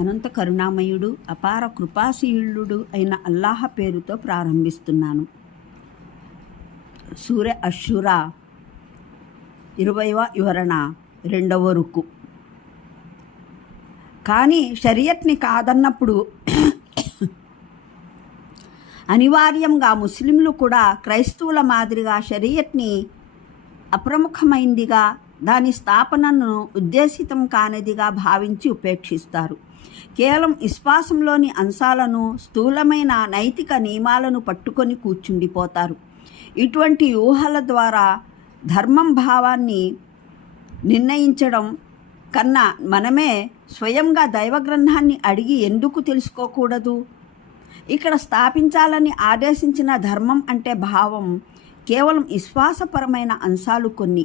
అనంత కరుణామయుడు అపార కృపాశీలుడు అయిన అల్లాహ్ పేరుతో ప్రారంభిస్తున్నాను. సూర అష్షూరా 20వ వివరణ 2వ రుకు. కానీ షరియత్ని కాదన్నప్పుడు అనివార్యంగా ముస్లింలు కూడా క్రైస్తవుల మాదిరిగా షరియత్ని అప్రముఖమైందిగా, దాని స్థాపనను ఉద్దేశితం కానిదిగా భావించి ఉపేక్షిస్తారు. కేవలం విశ్వాసంలోని అంశాలను, స్థూలమైన నైతిక నియమాలను పట్టుకొని కూర్చుండిపోతారు. ఇటువంటి ఊహల ద్వారా ధర్మం భావాన్ని నిర్ణయించడం కన్నా మనమే స్వయంగా దైవగ్రంథాన్ని అడిగి ఎందుకు తెలుసుకోకూడదు? ఇక్కడ స్థాపించాలని ఆదేశించిన ధర్మం అంటే భావం కేవలం విశ్వాసపరమైన అంశాలు కొన్ని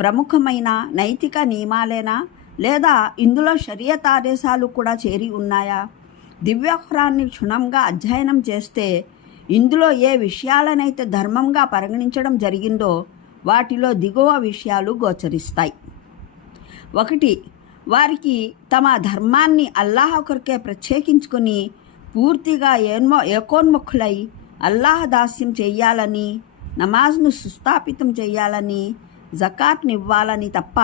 ప్రముఖమైన నైతిక నియమాలేనా, లేదా ఇందులో షరియత్ ఆదేశాలు కూడా చేరి ఉన్నాయా? దివ్యఖురాన్ని క్షుణ్ణంగా అధ్యయనం చేస్తే ఇందులో ఏ విషయాలనైతే ధర్మంగా పరిగణించడం జరిగిందో వాటిలో దిగువ విషయాలు గోచరిస్తాయి. 1. వారికి తమ ధర్మాన్ని అల్లాహ్ కొరకే ప్రత్యేకించుకొని పూర్తిగా ఏకోన్ముఖులై అల్లాహ్ దాస్యం చెయ్యాలని, నమాజ్ను సుస్థాపితం చేయాలని, జకాత్ని ఇవ్వాలని తప్ప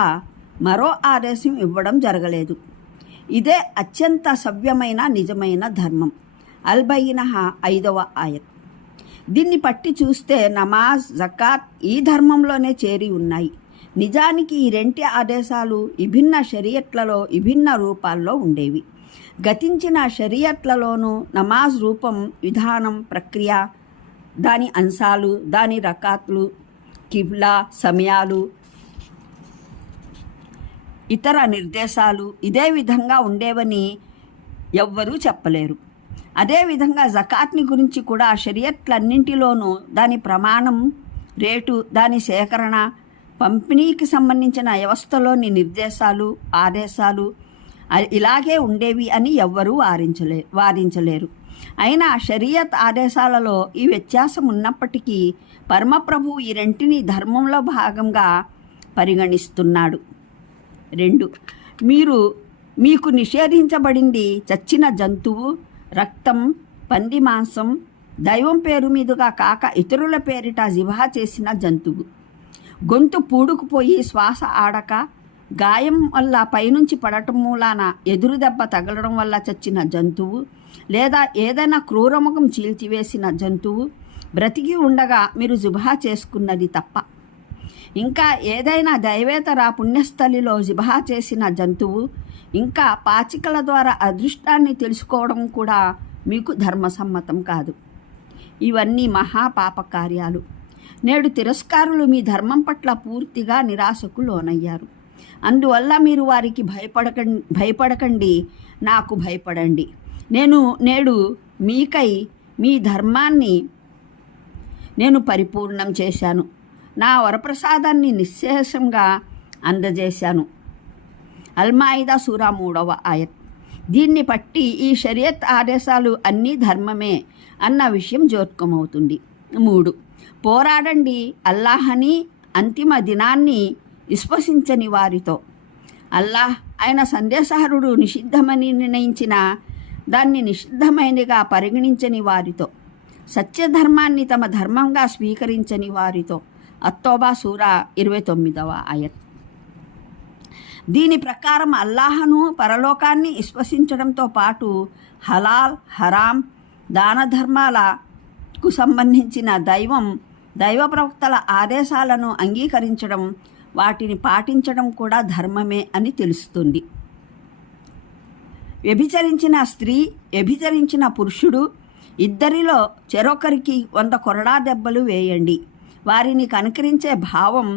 మరో ఆదేశం ఇవ్వడం జరగలేదు. ఇదే అత్యంత సవ్యమైన నిజమైన ధర్మం. అల్-బయ్యినహ 5వ ఆయత్. దీన్ని పట్టి చూస్తే నమాజ్, జకాత్ ఈ ధర్మంలోనే చేరి ఉన్నాయి. నిజానికి ఈ రెంటి ఆదేశాలు విభిన్న షరియట్లలో విభిన్న రూపాల్లో ఉండేవి. గతించిన షరియట్లలోనూ నమాజ్ రూపం, విధానం, ప్రక్రియ, దాని అంశాలు, దాని రకాత్లు, కిబ్లా, సమయాలు, ఇతర నిర్దేశాలు ఇదే విధంగా ఉండేవని ఎవ్వరూ చెప్పలేరు. అదేవిధంగా జకాత్ని గురించి కూడా షరియట్లన్నింటిలోనూ దాని ప్రమాణం, రేటు, దాని సేకరణ, పంపిణీకి సంబంధించిన వ్యవస్థలోని నిర్దేశాలు, ఆదేశాలు ఇలాగే ఉండేవి అని ఎవ్వరూ వారించలేరు. అయినా షరియత్ ఆదేశాలలో ఈ వ్యత్యాసం ఉన్నప్పటికీ పరమప్రభు ఈ రెంటిని ధర్మంలో భాగంగా పరిగణిస్తున్నాడు. 2. మీకు నిషేధించబడింది చచ్చిన జంతువు, రక్తం, పంది మాంసం, దైవం పేరు మీదుగా కాక ఇతరుల పేరిట జిబహా చేసిన జంతువు, గొంతు పూడుకుపోయి శ్వాస ఆడక, గాయం వల్ల పైనుంచి పడటం మూలాన ఎదురు దెబ్బ తగలడం వల్ల చచ్చిన జంతువు, లేదా ఏదైనా క్రూరముఖం చీల్చివేసిన జంతువు, బ్రతికి ఉండగా మీరు జిబహా చేసుకున్నది తప్ప. ఇంకా ఏదైనా దైవేతర పుణ్యస్థలిలో జిబహా చేసిన జంతువు, ఇంకా పాచికల ద్వారా అదృష్టాన్ని తెలుసుకోవడం కూడా మీకు ధర్మసమ్మతం కాదు. ఇవన్నీ మహాపాప కార్యాలు. నేడు తిరస్కారులు మీ ధర్మం పట్ల పూర్తిగా నిరాశకు లోనయ్యారు. అందువల్ల మీరు వారికి భయపడకండి, నాకు భయపడండి. నేడు మీకై మీ ధర్మాన్ని నేను పరిపూర్ణం చేశాను, నా వరప్రసాదాన్ని నిశ్శేషంగా అందజేశాను. అల్-మాయిదా సూరా 3వ ఆయత్. దీన్ని బట్టి ఈ షరియత్ ఆదేశాలు అన్నీ ధర్మమే అన్న విషయం జోర్కమవుతుంది. 3. పోరాడండి అల్లాహని, అంతిమ దినాన్ని విశ్వసించని వారితో. అల్లాహ్ ఆయన సందేశహరుడు నిషిద్ధమని నిర్ణయించిన దాన్ని నిషిద్ధమైనదిగా పరిగణించని వారితో, సత్యధర్మాన్ని తమ ధర్మంగా స్వీకరించని వారితో. అత్తోబా సూరా 29వ ఆయత్. దీని ప్రకారం అల్లాహను, పరలోకాన్ని విశ్వసించడంతో పాటు హలాల్, హరాం, దాన ధర్మాలకు సంబంధించిన దైవ ప్రవక్తల ఆదేశాలను అంగీకరించడం, వాటిని పాటించడం కూడా ధర్మమే అని తెలుస్తుంది. వ్యభిచరించిన స్త్రీ, వ్యభిచరించిన పురుషుడు ఇద్దరిలో చెరొకరికి 100 కొరడా దెబ్బలు వేయండి. వారిని కనుకరించే భావం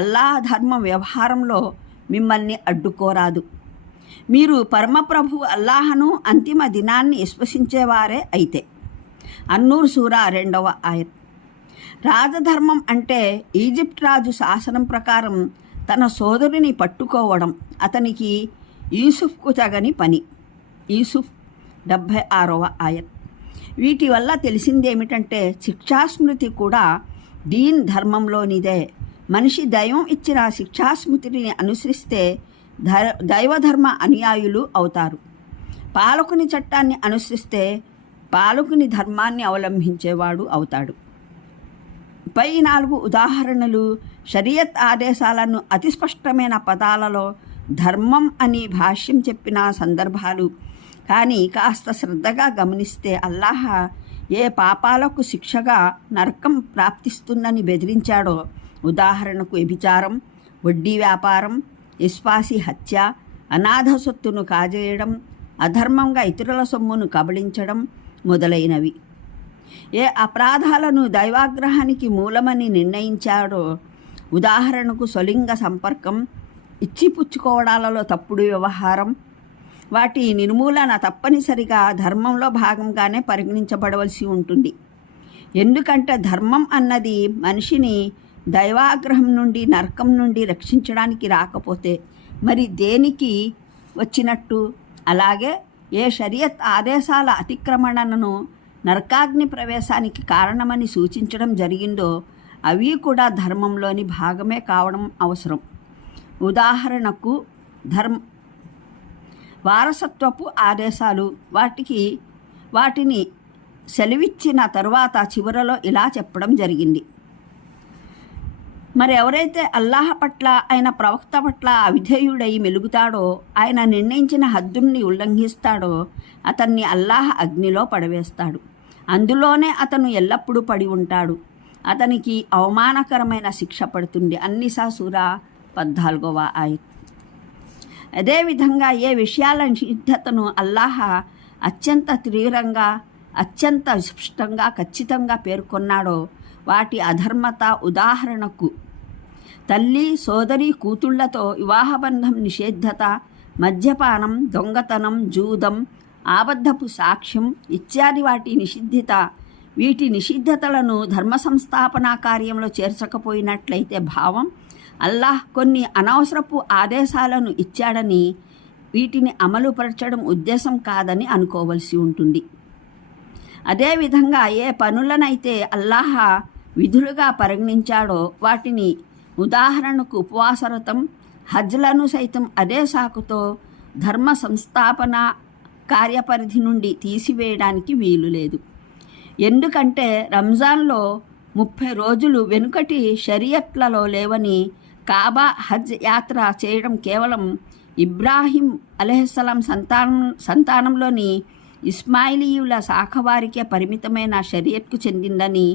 అల్లాహ్ ధర్మం వ్యవహారంలో మిమ్మల్ని అడ్డుకోరాదు. మీరు పరమప్రభు అల్లాహను, అంతిమ దినాన్ని విశ్వసించేవారే అయితే. అన్నూర్ సూరా 2వ ఆయత్. రాజధర్మం అంటే ఈజిప్ట్ రాజు శాసనం ప్రకారం తన సోదరుని పట్టుకోవడం అతనికి యూసుఫ్కు తగని పని. యూసుఫ్ 76వ ఆయత్. వీటి వల్ల తెలిసిందేమిటంటే శిక్షాస్మృతి కూడా దీన్ ధర్మంలోనిదే. మనిషి దైవం ఇచ్చిన శిక్షాస్మృతిని అనుసరిస్తే దైవధర్మ అనుయాయులు అవుతారు. పాలకుని చట్టాన్ని అనుసరిస్తే పాలకుని ధర్మాన్ని అవలంబించేవాడు అవుతాడు. పై 4 ఉదాహరణలు షరియత్ ఆదేశాలను అతి స్పష్టమైన పదాలలో ధర్మం అని భాష్యం చెప్పిన సందర్భాలు. కానీ కాస్త శ్రద్ధగా గమనిస్తే అల్లాహ్ ఏ పాపాలకు శిక్షగా నరకం ప్రాప్తిస్తుందని బెదిరించాడో, ఉదాహరణకు వ్యభిచారం, వడ్డీ వ్యాపారం, విశ్వాసి హత్య, అనాథ సొత్తును కాజేయడం, అధర్మంగా ఇతరుల సొమ్మును కబళించడం మొదలైనవి. ఏ అపరాధాలను దైవాగ్రహానికి మూలమని నిర్ణయించాడో, ఉదాహరణకు స్వలింగ సంపర్కం, ఇచ్చిపుచ్చుకోవడాలలో తప్పుడు వ్యవహారం, వాటి నిర్మూలన తప్పనిసరిగా ధర్మంలో భాగంగానే పరిగణించబడవలసి ఉంటుంది. ఎందుకంటే ధర్మం అన్నది మనిషిని దైవాగ్రహం నుండి, నరకం నుండి రక్షించడానికి రాకపోతే మరి దేనికి వచ్చినట్టు? అలాగే ఏ షరియత్ ఆదేశాల అతిక్రమణను నరకాగ్ని ప్రవేశానికి కారణమని సూచించడం జరిగిందో అవి కూడా ధర్మంలోని భాగమే కావడం అవసరం. ఉదాహరణకు వారసత్వపు ఆదేశాలు. వాటిని సెలవిచ్చిన తరువాత చివరలో ఇలా చెప్పడం జరిగింది: మరి ఎవరైతే అల్లాహ్ పట్ల, ఆయన ప్రవక్త పట్ల అవిధేయుడై మెలుగుతాడో, ఆయన నిర్ణయించిన హద్దుల్ని ఉల్లంఘిస్తాడో అతన్ని అల్లాహ్ అగ్నిలో పడవేస్తాడు. అందులోనే అతను ఎల్లప్పుడూ పడి ఉంటాడు. అతనికి అవమానకరమైన శిక్ష పడుతుంది. అన్నిసా సూరా 14వ ఆయత్. అదేవిధంగా ఏ విషయాల నిషిద్ధతను అల్లాహ్ అత్యంత తీవ్రంగా, అత్యంత స్పష్టంగా, ఖచ్చితంగా పేర్కొన్నాడో వాటి అధర్మత, ఉదాహరణకు తల్లి, సోదరి, కూతుళ్లతో వివాహబంధం నిషేధత, మద్యపానం, దొంగతనం, జూదం, ఆబద్ధపు సాక్ష్యం ఇత్యాది వాటి నిషిద్ధత. వీటి నిషిద్ధతలను ధర్మ సంస్థాపనా కార్యంలో చేర్చకపోయినట్లయితే భావం అల్లాహ్ కొన్ని అనవసరపు ఆదేశాలను ఇచ్చాడని, వీటిని అమలుపరచడం ఉద్దేశం కాదని అనుకోవలసి ఉంటుంది. అదేవిధంగా ఏ పనులనైతే అల్లాహ్ విధులుగా పరిగణించాడో వాటిని, ఉదాహరణకు ఉపవాసరతం, హజ్లను సైతం అదే సాకుతో ధర్మ సంస్థాపన కార్యపరిధి నుండి తీసివేయడానికి వీలు లేదు. ఎందుకంటే రంజాన్లో 30 రోజులు వెనుకటి షరియత్లలో లేవని, కాబా హజ్ యాత్ర చేయడం కేవలం ఇబ్రాహీం అలైహిస్సలాం సంతానంలోని ఇస్మాయిలీయుల శాఖవారికే పరిమితమైన షరియత్కు చెందిందని,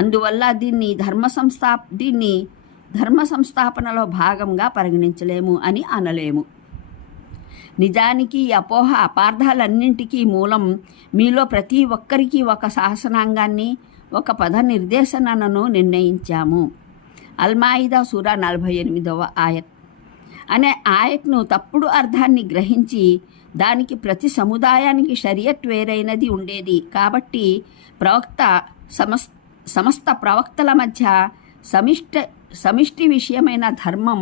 అందువల్ల దీన్ని ధర్మ సంస్థాపనలో భాగంగా పరిగణించలేము అని అనలేము. నిజానికి ఈ అపోహ, అపార్థాలన్నింటికీ మూలం మీలో ప్రతి ఒక్కరికి ఒక శాసనాంగాన్ని, ఒక పద నిర్దేశనను నిర్ణయించాము. అల్-మాయిదా సూరా 48వ ఆయత్ అనే ఆయత్ను తప్పుడు అర్థాన్ని గ్రహించి దానికి ప్రతి సముదాయానికి షరియత్ వేరైనది ఉండేది. కాబట్టి సమస్త ప్రవక్తల మధ్య సమిష్టి విషయమైన ధర్మం